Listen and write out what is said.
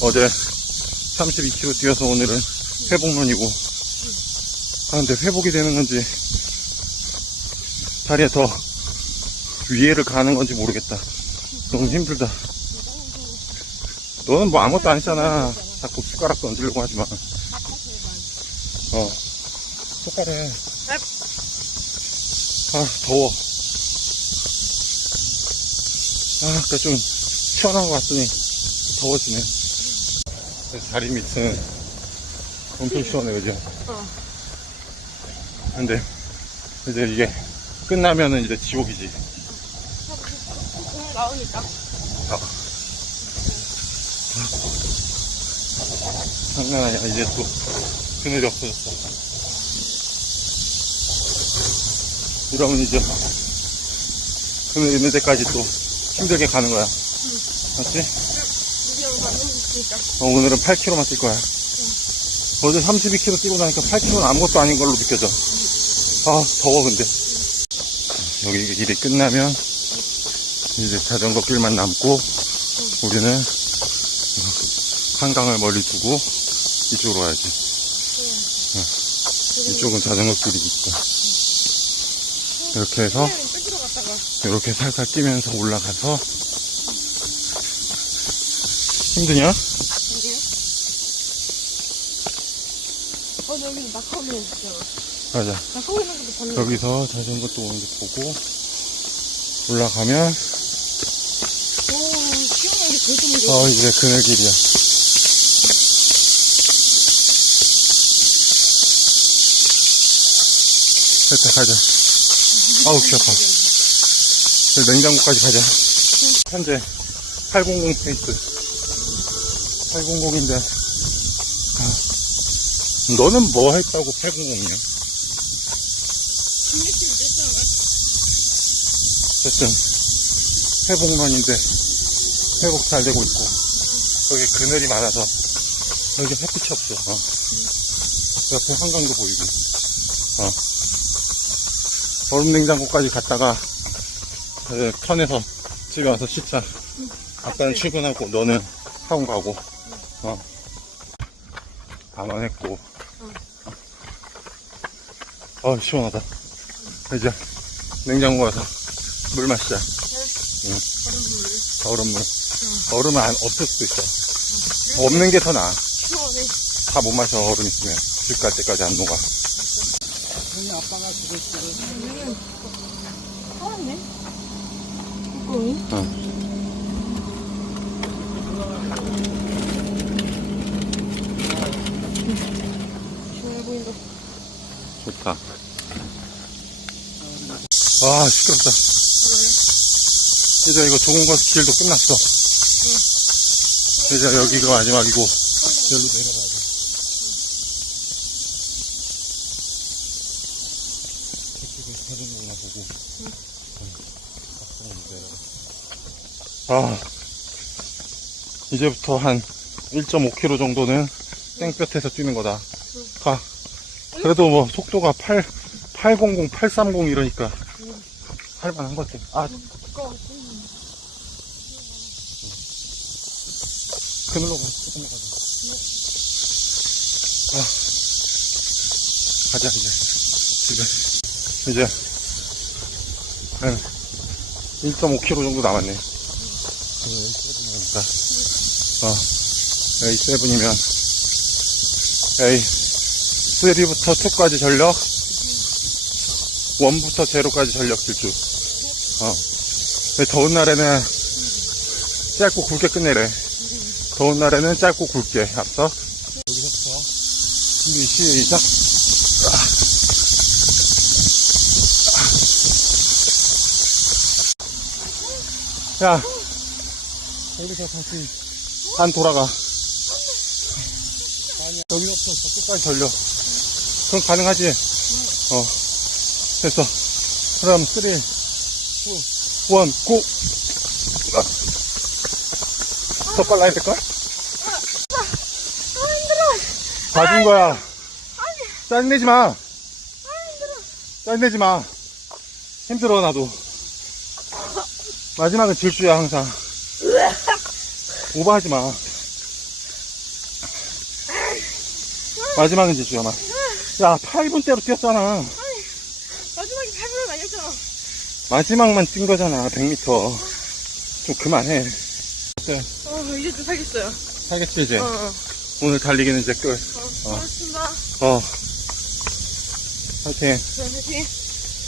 어제 32km 뛰어서 오늘은 회복론이고. 아, 근데 회복이 되는 건지, 다리에 더 위에를 가는 건지 모르겠다. 너무 힘들다. 너는 뭐 아무것도 안 했잖아. 자꾸 숟가락 던지려고 하지 마. 어. 손가락에. 아, 더워. 아, 아까 좀 시원한 것 같더니 더워지네. 다리 밑은 엄청 시원해, 그죠? 어. 근데 이제 이게 끝나면은 이제 지옥이지. 나오니까. 장난 아니야. 이제 또 그늘이 없어졌어. 이러면 이제 그늘 있는 데까지 또 힘들게 가는 거야. 맞지? 어, 오늘은 8km만 뛸 거야. 어제 32km 뛰고 나니까 8km는 아무것도 아닌 걸로 느껴져. 아, 더워, 근데. 여기 일이 끝나면 이제 자전거 길만 남고 우리는 한강을 멀리 두고 이쪽으로 와야지. 응. 이쪽은 자전거 길이 있고. 이렇게 해서. 이렇게 살살 뛰면서 올라가서 힘드냐? 여기요? 어, 여기 낙하오는 있잖아. 맞아. 것도. 여기서 자전거 또 오는 거 보고 올라가면 오, 시원하게 계속 이거. 어 이제 그늘길이야. 됐다 가자. 아우 귀 아파. 이제 냉장고까지 가자. 현재 800 페이스. 800인데 너는 뭐 했다고 800이야? 중립팀 됐잖아. 어쨌든 회복론인데 회복 잘 되고 있고 여기 그늘이 많아서 여기 햇빛이 없어 어. 옆에 한강도 보이고 어. 얼음 냉장고까지 갔다가 그 턴에서 집에 와서 씻자 아빠는 출근하고 너는 학원 가고 어. 감안했고 어 시원하다 이제 냉장고 가서 물 마시자 얼음물. 얼음물. 얼음은 안, 없을 수도 있어. 없는 게 더 나아. 시원해. 다 못 마셔, 얼음 있으면. 집 갈 때까지 안 녹아. 살았네. 뚜껑이? 시원해 보인다. 좋다. 아, 시끄럽다. 이제 이거 좋은 거 길도 끝났어. 이제 여기가 마지막이고, 여기로 내려가야 돼. 저쪽에 보고. 아, 이제부터 한 1.5km 정도는 땡볕에서 뛰는 거다. 가. 그래도 뭐 속도가 8, 800, 830 이러니까 할만한 거지. 아, 그늘로 가, 그늘로 가자. 아, 가자, 이제. 집에. 이제, 한 1.5km 정도 남았네. 세븐이니까. 어, 여기 세븐이면, 여기 3부터 2까지 전력, 1부터 제로까지 전력 질주. 어. 더운 날에는 짧고 굵게 끝내래. 더운 날에는 짧고 굵게 앞서. 여기서부터 준비 시작. 야, 여기서 다시 안 돌아가. 여기서부터 저 끝까지 돌려. 그럼 가능하지? 어. 됐어. 그럼 3, 2, 1, 고! 더 빨라야 될걸? 아, 힘들어. 봐준 거야. 짜증내지 마. 짜증내지 마. 힘들어, 나도. 마지막은 질주야, 항상. 오버하지 마. 마지막은 이제 주야 마. 야, 8분대로 뛰었잖아. 마지막에 8분은 아니었잖아. 마지막만 뛴 거잖아, 100m. 좀 그만해. 어, 이제 좀 살겠어요. 살겠지, 이제? 어, 어. 오늘 달리기는 이제 끝. 어, 고맙습니다. 어. 파이팅. 네, 화이팅.